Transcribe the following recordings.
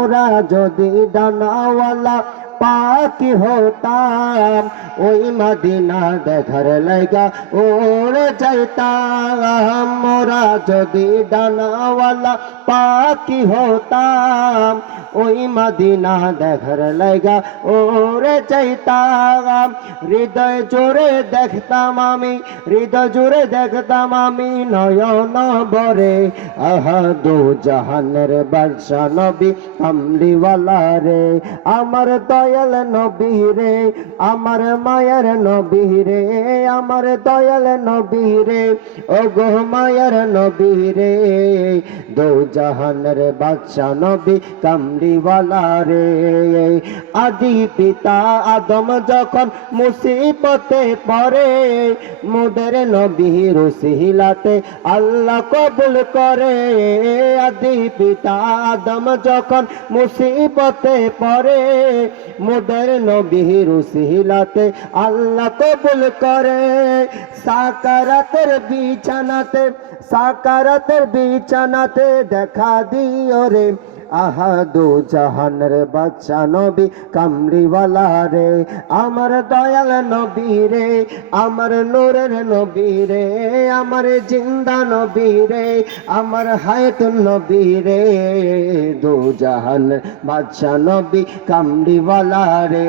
ওরা যদি ডানাওয়ালা পাখি হতাম, ওই মদিনা দেখার লাগা ওড়ে যাইতাম। ওরা যদি ডানাওয়ালা পাখি হতাম, ওই মদিনা দেখার লাগা ওড়ে যাইতাম। হৃদয় জোরে দেখতাম আমি, হৃদয় জোরে দেখতাম আমি নয়ন ভরে। আহা দু জাহানের বাদশা নবী কামলিওয়ালা রে, আমার দয়াল নবী রে, আমার মায়ের নবী রে, আমার দয়াল নবী রে, ও গো মায়ের নবী রে। দু জাহানের বাদশা নবী কামলিওয়ালা রে। আদি পিতা আদম যখন মুসিবতে পড়ে, মোদের নবীর উসিলাতে আল্লাহ কবুল করে। আদি পিতা আদম যখন মুসিবতে পড়ে, মোদের নবীর উসিলাতে আল্লাহ কবুল করে। সাকারাতের বিছানাতে, সাকারাতের বিছানাতে দেখা দিও রে। আহা দু জাহানের বাদশা নবী কামলিওয়ালা রে, আমার দয়াল নবী রে, আমার নূরের নবী রে, আমার জিন্দা নবী রে, আমার হায়াতুন নবী রে। দু জাহানের বাদশা নবী কামলিওয়ালা রে,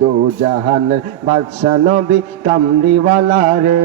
দু জাহানের বাদশা নবী কামলিওয়ালা রে।